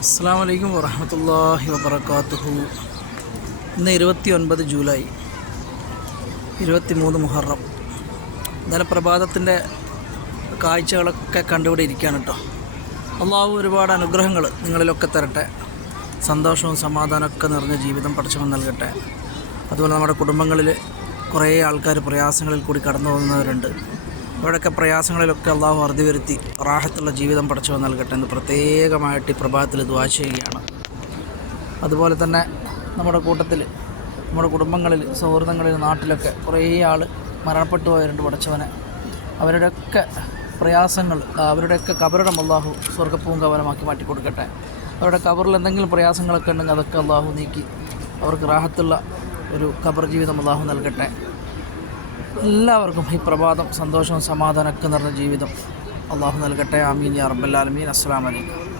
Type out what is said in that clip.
അസ്സാം വലൈക്കും വറഹമത്തല്ലാഹി വബർക്കാത്തുഹു ഇന്ന് ഇരുപത്തി ഒൻപത് ജൂലൈ ഇരുപത്തി മൂന്ന് മുഹറം. ഇന്നലെ പ്രഭാതത്തിന്റെ കാഴ്ചകളൊക്കെ കണ്ടുപിടി ഇരിക്കുകയാണ് കേട്ടോ. അള്ളാഹു ഒരുപാട് അനുഗ്രഹങ്ങൾ നിങ്ങളിലൊക്കെ തരട്ടെ. സന്തോഷവും സമാധാനമൊക്കെ നിറഞ്ഞ ജീവിതം പഠിച്ചവൻ നൽകട്ടെ. അതുപോലെ നമ്മുടെ കുടുംബങ്ങളിൽ കുറേ ആൾക്കാർ പ്രയാസങ്ങളിൽ കൂടി കടന്നു പോകുന്നവരുണ്ട്. അവരുടെയൊക്കെ പ്രയാസങ്ങളിലൊക്കെ അള്ളാഹു അറുതി വരുത്തി റാഹത്തുള്ള ജീവിതം പഠിച്ചു നൽകട്ടെ എന്ന് പ്രത്യേകമായിട്ട് ഈ പ്രഭാതത്തിൽ ദ്വാ ചെയ്യുകയാണ്. അതുപോലെ തന്നെ നമ്മുടെ കൂട്ടത്തിൽ നമ്മുടെ കുടുംബങ്ങളിൽ സൗഹൃദങ്ങളിൽ നാട്ടിലൊക്കെ കുറേ ആൾ മരണപ്പെട്ടു പോയവരുണ്ട് പഠിച്ചവനെ അവരുടെയൊക്കെ പ്രയാസങ്ങൾ അവരുടെയൊക്കെ കബറിടം അള്ളാഹു സ്വർഗപ്പൂങ്കവനമാക്കി മാറ്റി കൊടുക്കട്ടെ അവരുടെ കബറിൽ എന്തെങ്കിലും പ്രയാസങ്ങളൊക്കെ ഉണ്ടെങ്കിൽ അതൊക്കെ അള്ളാഹു നീക്കി അവർക്ക് റാഹത്തുള്ള ഒരു ഖബർ ജീവിതം അള്ളാഹു നൽകട്ടെ. എല്ലാവർക്കും ഈ പ്രഭാതം സന്തോഷവും സമാധാനമൊക്കെ നിറഞ്ഞ ജീവിതം. അള്ളാഹു നൽകട്ടെ. ആമീൻ യാ റബ്ബൽ ആലമീൻ. അസ്സലാമു അലൈക്കും.